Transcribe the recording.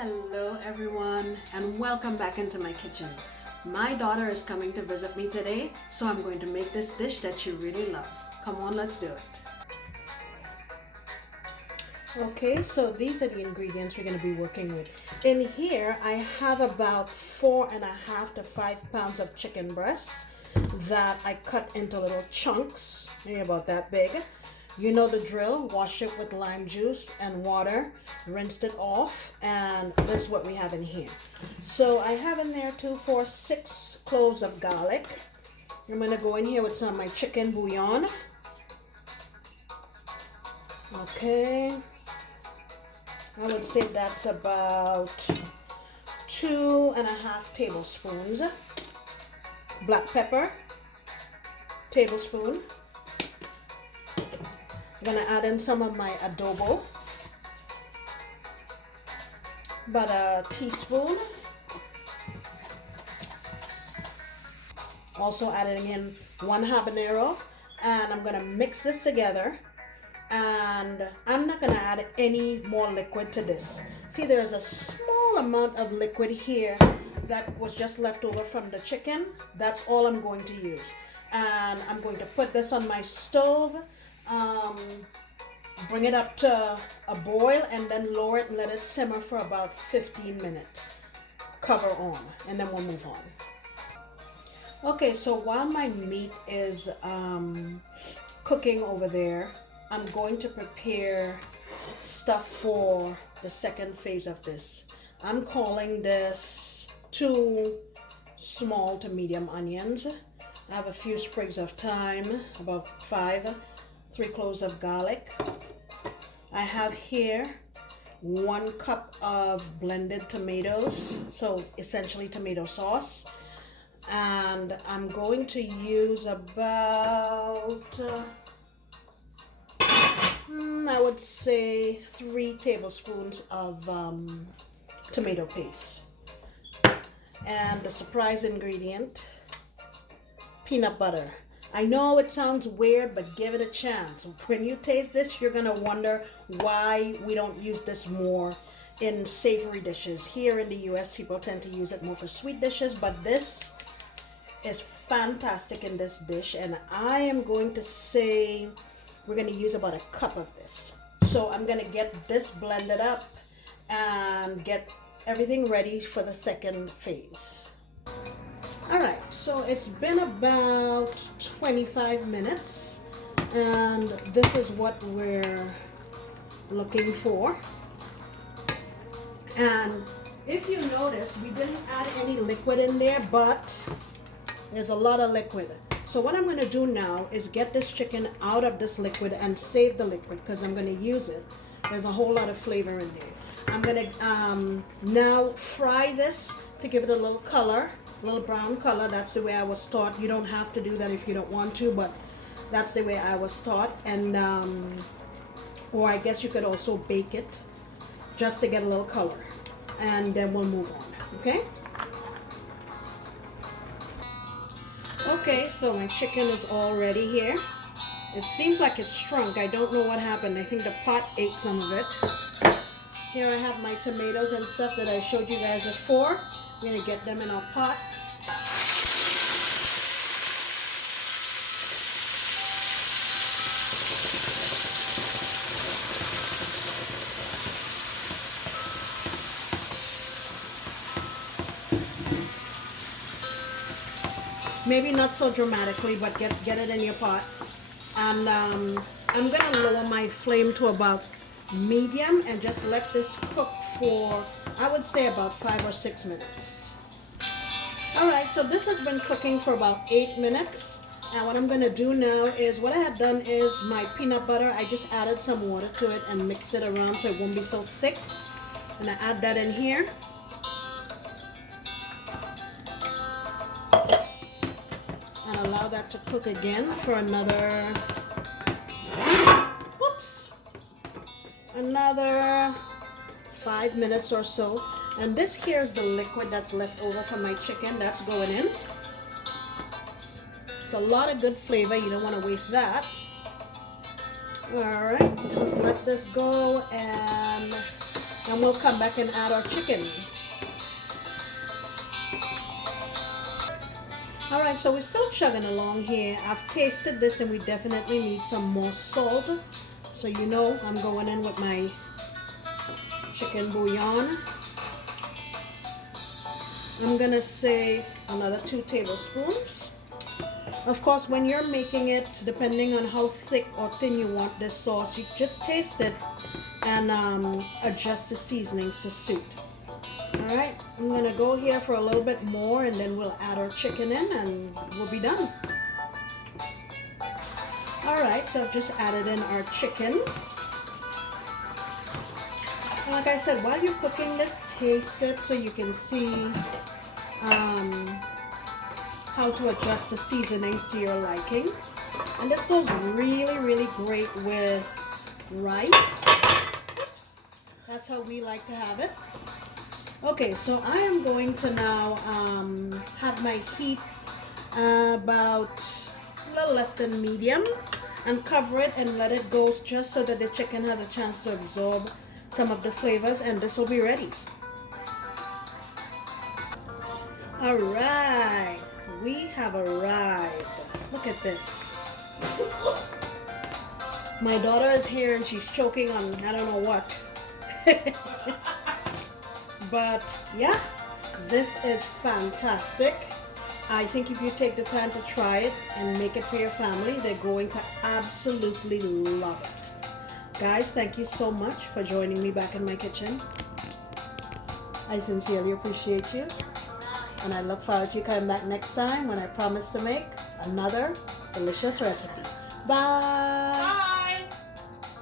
Hello everyone and welcome back into my kitchen. My daughter is coming to visit me today, so I'm going to make this dish that she really loves. Come on, let's do it. Okay, so these are the ingredients we're going to be working with. In here, I have about 4.5 to 5 pounds of chicken breasts that I cut into little chunks, maybe about that big. You know the drill, wash it with lime juice and water, rinsed it off, and this is what we have in here. So I have in there 6 cloves of garlic. I'm gonna go in here with some of my chicken bouillon. Okay, I would say that's about 2.5 tablespoons. Black pepper, tablespoon. I'm gonna add in some of my adobo, about a teaspoon. Also adding in 1 habanero, and I'm gonna mix this together. And I'm not gonna add any more liquid to this. See, there's a small amount of liquid here that was just left over from the chicken. That's all I'm going to use. And I'm going to put this on my stove. Bring it up to a boil and then lower it and let it simmer for about 15 minutes. Cover on, and then we'll move on. Okay, so while my meat is cooking over there, I'm going to prepare stuff for the second phase of this. I'm calling this 2 small to medium onions. I have a few sprigs of thyme, about 5. 3 cloves of garlic. I have here 1 cup of blended tomatoes, so essentially tomato sauce. And I'm going to use about, I would say 3 tablespoons of tomato paste. And the surprise ingredient, peanut butter. I know it sounds weird, but give it a chance. When you taste this, you're gonna wonder why we don't use this more in savory dishes. Here in the US, people tend to use it more for sweet dishes, but this is fantastic in this dish, and I am going to say we're gonna use about a cup of this. So I'm gonna get this blended up and get everything ready for the second phase. All right, so it's been about 25 minutes, and this is what we're looking for. And if you notice, we didn't add any liquid in there, but there's a lot of liquid. So what I'm going to do now is get this chicken out of this liquid and save the liquid, because I'm going to use it. There's a whole lot of flavor in there. I'm going to now fry this to give it a little color. A little brown color. That's the way I was taught. You don't have to do that if you don't want to, but that's the way I was taught. And or I guess you could also bake it just to get a little color, and then we'll move on. Okay, so my chicken is all ready here. It seems like it's shrunk. I don't know what happened. I think the pot ate some of it. Here I have my tomatoes and stuff that I showed you guys before. We're going to get them in our pot. Maybe not so dramatically, but get it in your pot. And I'm going to lower my flame to about medium and just let this cook for, I would say, about 5 or 6 minutes. Alright, so this has been cooking for about 8 minutes. And what I'm going to do now is, what I had done is my peanut butter, I just added some water to it and mixed it around so it won't be so thick. And I add that in here. And allow that to cook again for another 5 minutes or so. And this here is the liquid that's left over from my chicken. That's going in. It's a lot of good flavor. You don't want to waste that. Alright, just let this go and and we'll come back and add our chicken. All right, so we're still chugging along here. I've tasted this and we definitely need some more salt. So you know I'm going in with my chicken bouillon. I'm gonna say another 2 tablespoons. Of course, when you're making it, depending on how thick or thin you want this sauce, you just taste it and adjust the seasonings to suit. All right, I'm gonna go here for a little bit more and then we'll add our chicken in and we'll be done. All right, so I've just added in our chicken. And like I said, while you're cooking this, taste it so you can see how to adjust the seasonings to your liking. And this goes really, really great with rice. Oops. That's how we like to have it. Okay, so I am going to now have my heat about a little less than medium and cover it and let it go just so that the chicken has a chance to absorb some of the flavors, and this will be ready. All right, we have arrived. Look at this. My daughter is here and she's choking on I don't know what. But yeah, this is fantastic. I think if you take the time to try it and make it for your family, they're going to absolutely love it. Guys, thank you so much for joining me back in my kitchen. I sincerely appreciate you. And I look forward to you coming back next time when I promise to make another delicious recipe. Bye!